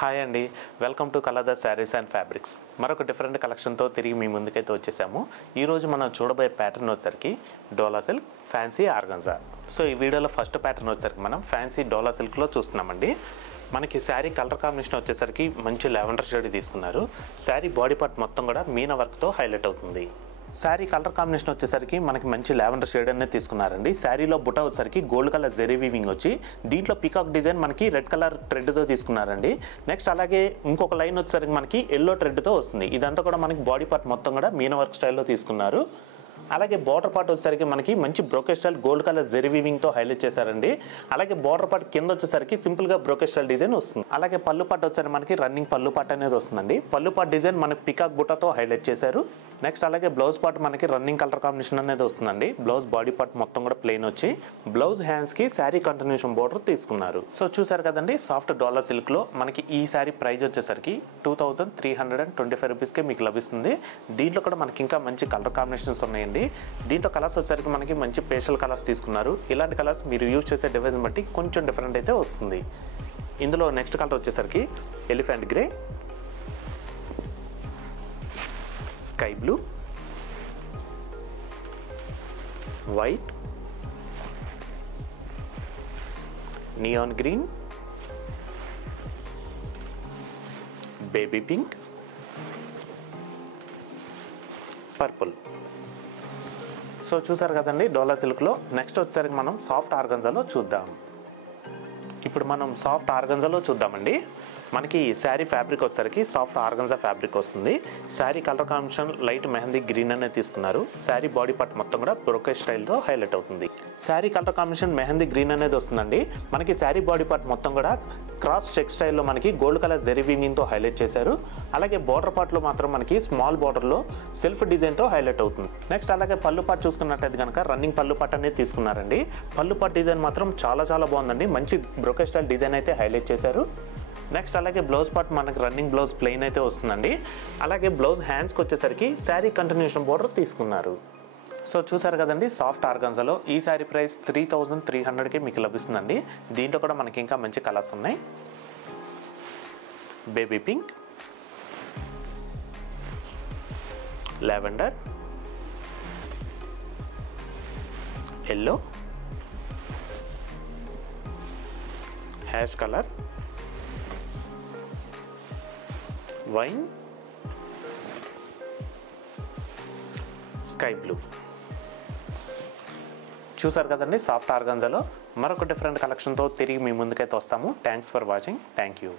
Hi అండి, welcome to colour saris and fabrics. మరొక different కలెక్షన్తో తిరిగి మీ ముందుకైతే వచ్చేసాము. ఈరోజు మనం చూడబోయే ప్యాటర్న్ వచ్చేసరికి డోలా సిల్క్ ఫ్యాన్సీ ఆర్గంజా. సో ఈ వీడియోలో ఫస్ట్ ప్యాటర్న్ వచ్చేసరికి మనం ఫ్యాన్సీ డోలా సిల్క్లో చూస్తున్నామండి. మనకి శారీ కలర్ కాంబినేషన్ వచ్చేసరికి మంచి లావెండర్ షేడ్ తీసుకున్నారు. శారీ బాడీ పార్ట్ మొత్తం కూడా మీనా వర్క్తో హైలైట్ అవుతుంది. శారీ కలర్ కాంబినేషన్ వచ్చేసరికి మనకి మంచి లావెండర్ షేడ్ అనేది తీసుకున్నారండి. శారీలో బుట్ట వచ్చేసరికి గోల్డ్ కలర్ జెరీ వీవింగ్ వచ్చి దీంట్లో పీకాక్ డిజైన్ మనకి రెడ్ కలర్ థ్రెడ్తో తీసుకున్నారండి. నెక్స్ట్ అలాగే ఇంకొక లైన్ వచ్చేసరికి మనకి ఎల్లో థ్రెడ్తో వస్తుంది. ఇదంతా కూడా మనకి బాడీ పార్ట్ మొత్తం కూడా మీనా వర్క్ స్టైల్లో తీసుకున్నారు. అలాగే బార్డర్ పార్ట్ వచ్చేసరికి మనకి మంచి brocade style gold colour zari వీవింగ్తో హైలైట్ చేశారండి. అలాగే బార్డర్ పార్ట్ కింద వచ్చేసరికి సింపుల్గా బ్రోకే స్టైల్ డిజైన్ వస్తుంది. అలాగే పళ్ళు పార్ట్ వచ్చేసరికి మనకి రన్నింగ్ పళ్ళు పార్ట్ అనేది వస్తుందండి. పళ్ళు పార్ట్ డిజైన్ మనకి పికాక్ బుట్టతో హైలైట్ చేశారు. నెక్స్ట్ అలాగే బ్లౌజ్ పార్ట్ మనకి రన్నింగ్ కలర్ కాంబినేషన్ అనేది వస్తుందండి. బ్లౌజ్ బాడీ పార్ట్ మొత్తం కూడా ప్లెయిన్ వచ్చి బ్లౌజ్ హ్యాండ్స్కి శారీ కంటిన్యూషన్ బోర్డర్ తీసుకున్నారు. సో చూసారు కదండి, సాఫ్ట్ డోలా సిల్క్లో మనకి ఈ శారీ ప్రైస్ వచ్చేసరికి 2325 రూపీస్కే మీకు లభిస్తుంది. దీంట్లో కూడా మనకి ఇంకా మంచి కలర్ కాంబినేషన్స్ ఉన్నాయండి. దీంట్లో కలర్స్ వచ్చేసరికి మనకి మంచి పేస్టల్ కలర్స్ తీసుకున్నారు. ఇలాంటి కలర్స్ మీరు యూజ్ చేసే డివైస్ బట్టి కొంచెం డిఫరెంట్ అయితే వస్తుంది. ఇందులో నెక్స్ట్ కలర్ వచ్చేసరికి elephant grey, sky blue, white, neon green, baby pink, purple. So చూసారు కదండి డోలా సిల్క్లో. నెక్స్ట్ వచ్చేసరికి మనం సాఫ్ట్ ఆర్గంజాలో చూద్దాం. ఇప్పుడు మనం సాఫ్ట్ ఆర్గంజాలో చూద్దామండి. మనకి శారీ ఫ్యాబ్రిక్ వచ్చేసరికి సాఫ్ట్ ఆర్గంజా ఫ్యాబ్రిక్ వస్తుంది. Sari colour combination light mehndi green అనేది తీసుకున్నారు. శారీ బాడీ పార్ట్ మొత్తం కూడా బ్రోకే స్టైల్తో హైలైట్ అవుతుంది. Sari colour combination mehndi green అనేది వస్తుందండి. మనకి శారీ బాడీ పార్ట్ మొత్తం కూడా క్రాస్ చెక్ స్టైల్లో మనకి గోల్డ్ కలర్ జెరీ వీవింగ్తో హైలైట్ చేశారు. అలాగే బార్డర్ పార్ట్లో మాత్రం మనకి స్మాల్ బార్డర్లో సెల్ఫ్ డిజైన్తో హైలైట్ అవుతుంది. నెక్స్ట్ అలాగే పళ్ళు పార్ట్ చూసుకున్నట్టయితే కనుక రన్నింగ్ పళ్ళు పార్ట్ అనేది తీసుకున్నారండి. పళ్ళు పార్ట్ డిజైన్ మాత్రం చాలా బాగుందండి. మంచి బ్రోకే స్టైల్ డిజైన్ అయితే హైలైట్ చేశారు. నెక్స్ట్ అలాగే బ్లౌజ్ పార్ట్ మనకి రన్నింగ్ బ్లౌజ్ ప్లెయిన్ అయితే వస్తుందండి. అలాగే బ్లౌజ్ హ్యాండ్స్కి వచ్చేసరికి శారీ కంటిన్యూషన్ బోర్డర్ తీసుకున్నారు. సో చూసారు కదండి, సాఫ్ట్ ఆర్గంజాలో ఈ శారీ ప్రైస్ 3300కి మీకు లభిస్తుందండి. దీంట్లో కూడా మనకి ఇంకా మంచి కలర్స్ ఉన్నాయి. Baby pink, lavender, yellow, ash colour, wine, sky blue. చూసారు కదండి, సాఫ్ట్ ఆర్గంజాలో మరొక డిఫరెంట్ కలెక్షన్తో తిరిగి మీ ముందుకైతే వస్తాము. Thanks for watching. Thank you.